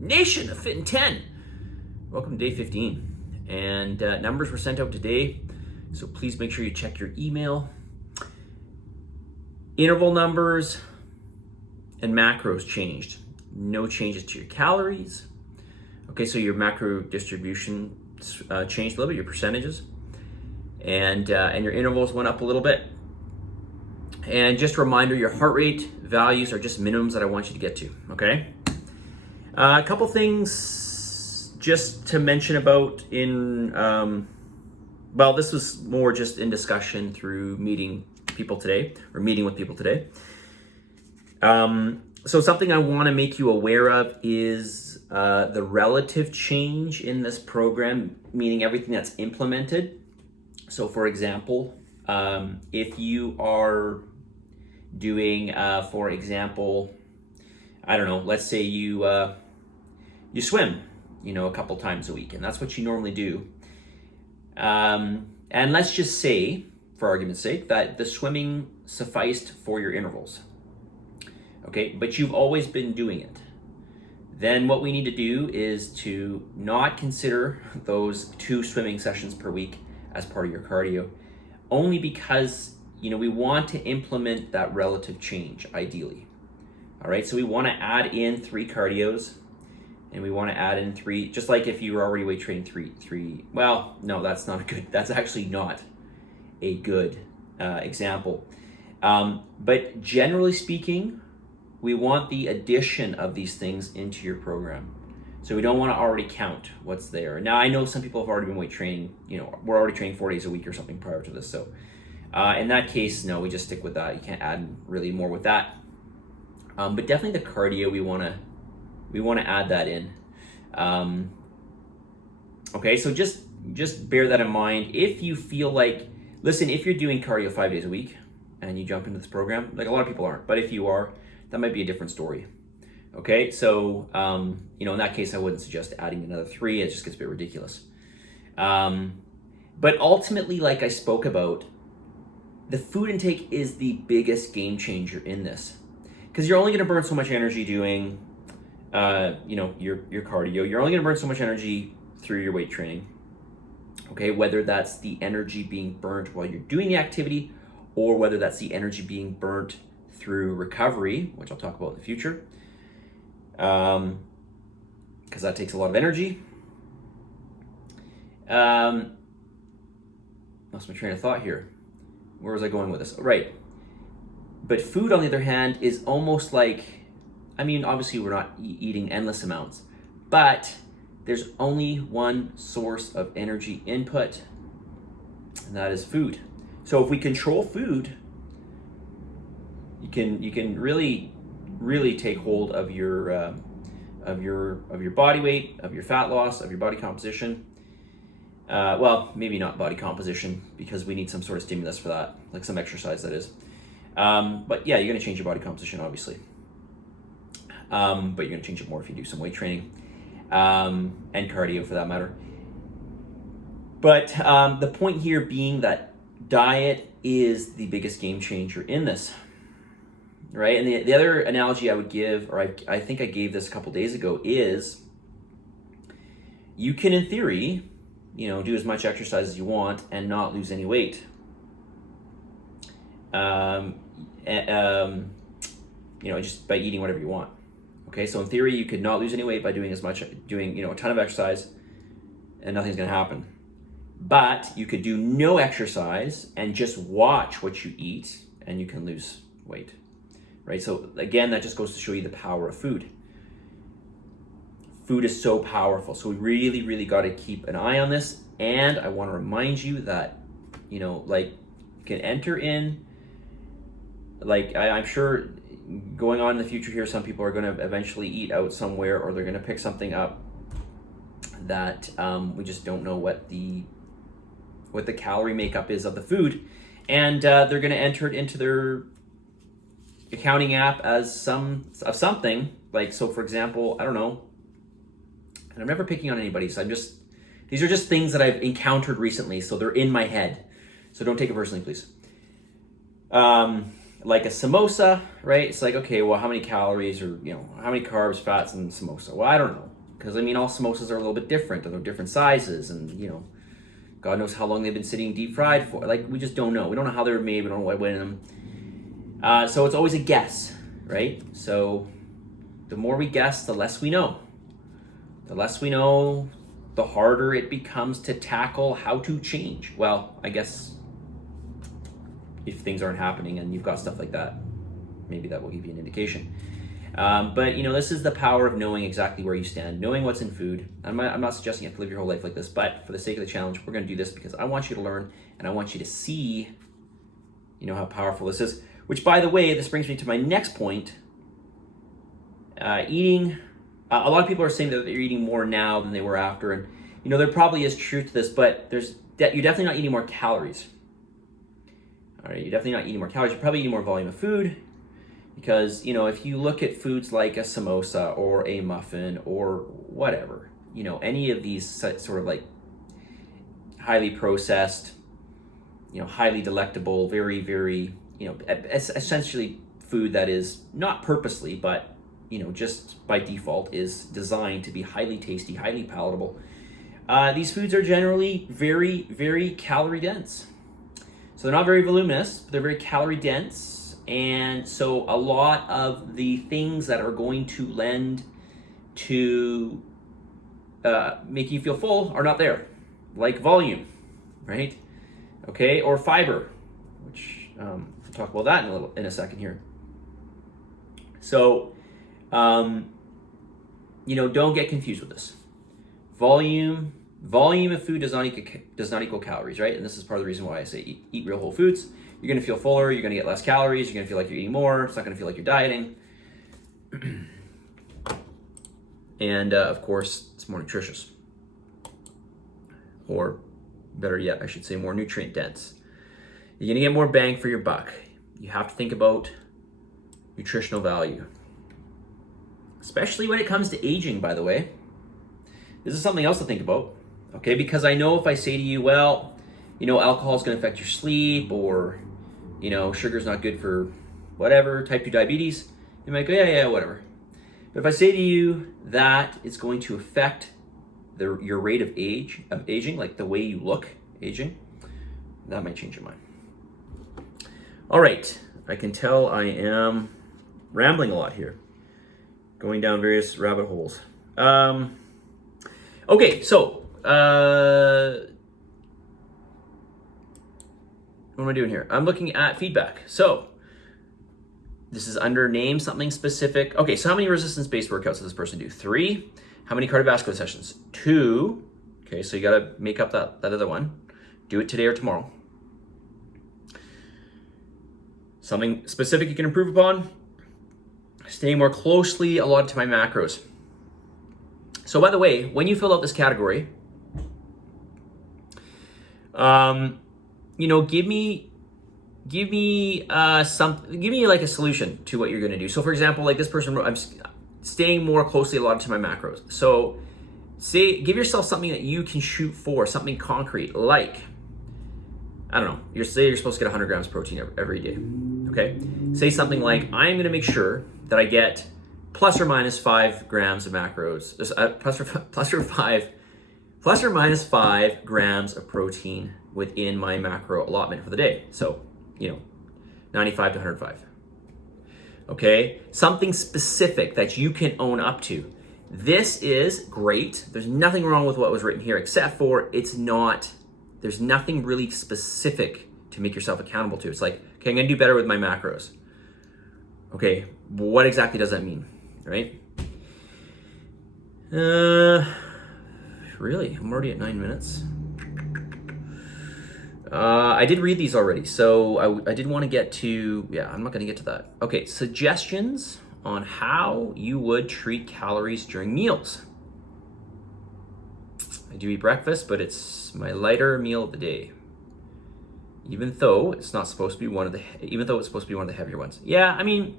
Nation of Fitin10. Welcome to day 15. And numbers were sent out today, so please make sure you check your email. Interval numbers and macros changed. No changes to your calories. Okay, so your macro distribution changed a little bit, your percentages. And your intervals went up a little bit. And just a reminder, your heart rate values are just minimums that I want you to get to, okay? A couple things just to mention about in, well, this was more just in discussion through meeting with people today. So something I want to make you aware of is the relative change in this program, meaning everything that's implemented. So for example, if you are doing, for example, I don't know, let's say you swim, a couple times a week, and that's what you normally do. And let's just say, for argument's sake, that the swimming sufficed for your intervals. Okay, but you've always been doing it. Then what we need to do is to not consider those 2 swimming sessions per week as part of your cardio, only because we want to implement that relative change ideally. All right, so we want to add in 3 cardios, and we want to add in 3, just like if you were already weight training 3. Well, no, that's actually not a good example. But generally speaking, we want the addition of these things into your program. So we don't want to already count what's there. Now, I know some people have already been weight training, we're already training 4 days a week or something prior to this. So in that case, no, we just stick with that. You can't add really more with that. But definitely the cardio, we want to add that in. Okay, so just bear that in mind. If you feel like, listen, if you're doing cardio 5 days a week and you jump into this program, like a lot of people aren't, but if you are, that might be a different story. Okay, so in that case, I wouldn't suggest adding another 3. It just gets a bit ridiculous. But ultimately, like I spoke about, the food intake is the biggest game changer in this, because you're only going to burn so much energy doing, your cardio. You're only going to burn so much energy through your weight training. Okay, whether that's the energy being burnt while you're doing the activity, or whether that's the energy being burnt through recovery, which I'll talk about in the future, because that takes a lot of energy. Lost my train of thought here. Where was I going with this? Right. But food, on the other hand, is almost like, obviously we're not eating endless amounts, but there's only one source of energy input, and that is food. So if we control food, you can really take hold of your body weight, of your fat loss, of your body composition. Well, maybe not body composition, because we need some sort of stimulus for that, like some exercise, that is. But yeah, you're going to change your body composition, obviously. But you're going to change it more if you do some weight training and cardio, for that matter. But the point here being that diet is the biggest game changer in this, right? And the other analogy I would give, or I think I gave this a couple days ago, is you can, in theory, do as much exercise as you want and not lose any weight. Just by eating whatever you want. Okay, so in theory, you could not lose any weight by doing a ton of exercise, and nothing's going to happen. But you could do no exercise and just watch what you eat, and you can lose weight, right? So again, that just goes to show you the power of food. Food is so powerful, so we really, really got to keep an eye on this. And I want to remind you that, you can enter in, I'm sure going on in the future here, some people are going to eventually eat out somewhere, or they're going to pick something up that we just don't know what the calorie makeup is of the food, and they're going to enter it into their accounting app as something. So for example, I don't know, and I'm never picking on anybody, so these are just things that I've encountered recently, so they're in my head, so don't take it personally, please. like a samosa, right? It's like, okay, well, how many calories or, how many carbs, fats in samosa? Well, I don't know. Because, I mean, all samosas are a little bit different, and they're different sizes, and, God knows how long they've been sitting deep fried for. Like, we just don't know. We don't know how they were made. We don't know what went in them. So it's always a guess, right? So the more we guess, the less we know. The less we know, the harder it becomes to tackle how to change. Well, I guess if things aren't happening and you've got stuff like that, maybe that will give you an indication. But this is the power of knowing exactly where you stand, knowing what's in food. I'm not suggesting you have to live your whole life like this, but for the sake of the challenge, we're going to do this because I want you to learn and I want you to see, how powerful this is. Which, by the way, this brings me to my next point. Eating. A lot of people are saying that they're eating more now than they were after, and there probably is truth to this, but you're definitely not eating more calories. All right, you're definitely not eating more calories. You're probably eating more volume of food. Because, if you look at foods like a samosa or a muffin or whatever, any of these sort of like highly processed, highly delectable, very, very, essentially food that is not purposely, but, just by default is designed to be highly tasty, highly palatable. These foods are generally very, very calorie dense. So they're not very voluminous, but they're very calorie dense. And so a lot of the things that are going to lend to make you feel full are not there, like volume, right? Okay, or fiber, which we'll talk about that in a second here. So, don't get confused with this. Volume of food does not equal calories, right? And this is part of the reason why I say eat real whole foods. You're going to feel fuller, you're going to get less calories, you're going to feel like you're eating more, it's not going to feel like you're dieting. And of course, it's more nutritious. Or better yet, I should say more nutrient dense. You're going to get more bang for your buck. You have to think about nutritional value. Especially when it comes to aging, by the way. This is something else to think about. Okay, because I know if I say to you, well, alcohol is going to affect your sleep, or, sugar's not good for whatever, type 2 diabetes, you might go, yeah, whatever. But if I say to you that it's going to affect your rate of aging, like the way you look aging, that might change your mind. All right, I can tell I am rambling a lot here, going down various rabbit holes. Okay, so what am I doing here? I'm looking at feedback. So this is under name something specific. Okay, so how many resistance-based workouts does this person do? 3. How many cardiovascular sessions? 2. Okay, so you got to make up that other one. Do it today or tomorrow. Something specific you can improve upon. Staying more closely allotted to my macros. So by the way, when you fill out this category, give me like a solution to what you're going to do. So for example, like this person wrote, I'm staying more closely allotted to my macros. So give yourself something that you can shoot for, something concrete, like, I don't know, you're supposed to get 100 grams of protein every day. Okay. Say something like, I'm going to make sure that I get plus or minus 5 grams of macros, plus or minus 5 grams of protein within my macro allotment for the day. So, 95 to 105. Okay, something specific that you can own up to. This is great. There's nothing wrong with what was written here, except for there's nothing really specific to make yourself accountable to. It's like, okay, I'm gonna do better with my macros. Okay, what exactly does that mean, right? Really, I'm already at 9 minutes. I did read these already, so I did want to get to, I'm not going to get to that. Okay, suggestions on how you would treat calories during meals. I do eat breakfast, but it's my lighter meal of the day. Even though it's supposed to be one of the heavier ones. Yeah, I mean,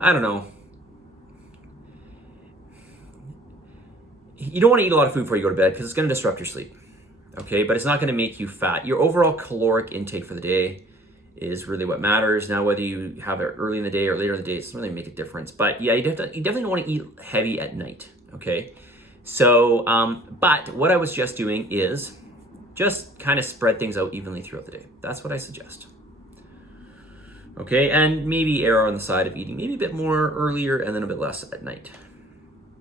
I don't know. You don't want to eat a lot of food before you go to bed because it's going to disrupt your sleep. Okay, but it's not going to make you fat. Your overall caloric intake for the day is really what matters. Now, whether you have it early in the day or later in the day, it doesn't really make a difference. But yeah, you definitely don't want to eat heavy at night, okay? So, but what I was just doing is just kind of spread things out evenly throughout the day. That's what I suggest. Okay, and maybe err on the side of eating maybe a bit more earlier and then a bit less at night.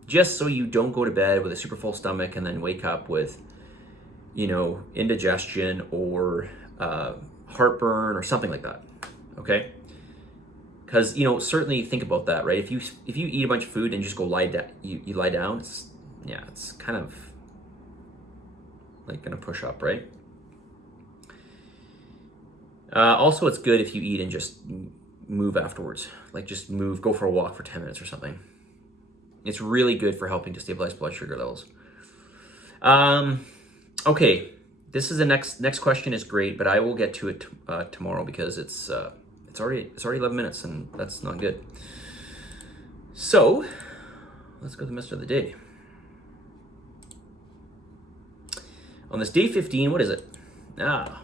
Just so you don't go to bed with a super full stomach and then wake up with, indigestion or heartburn or something like that, okay? Because certainly think about that, right? If you eat a bunch of food and just go lie down, you lie down. It's kind of like gonna push up, right? Also, it's good if you eat and just move afterwards, like just move, go for a walk for 10 minutes or something. It's really good for helping to stabilize blood sugar levels. Okay. This is the next question is great, but I will get to it tomorrow because it's already 11 minutes and that's not good. So let's go to the rest of the day. On this day 15, what is it?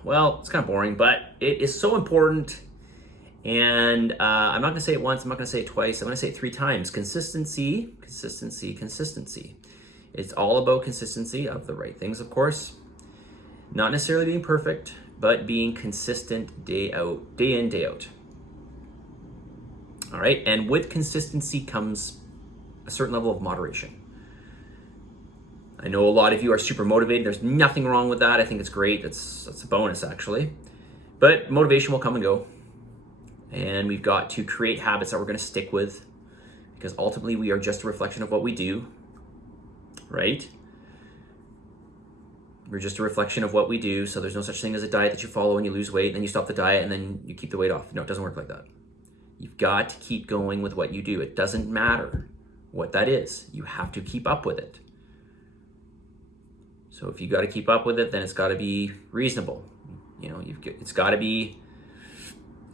Well, it's kind of boring, but it is so important. And I'm not going to say it once. I'm not going to say it twice. I'm going to say it 3 times. Consistency, consistency, consistency. It's all about consistency of the right things, of course. Not necessarily being perfect, but being consistent day in, day out. All right, and with consistency comes a certain level of moderation. I know a lot of you are super motivated. There's nothing wrong with that. I think it's great. That's a bonus, actually. But motivation will come and go. And we've got to create habits that we're going to stick with, because ultimately we are just a reflection of what we do, right? We're just a reflection of what we do. So there's no such thing as a diet that you follow and you lose weight, and then you stop the diet and then you keep the weight off. No, it doesn't work like that. You've got to keep going with what you do. It doesn't matter what that is. You have to keep up with it. So if you got to keep up with it, then it's got to be reasonable. It's got to be,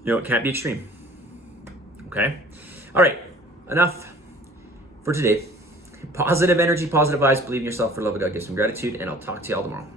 it can't be extreme. Okay? All right. Enough for today. Positive energy, positive vibes, believe in yourself, for love of God, give some gratitude, and I'll talk to you all tomorrow.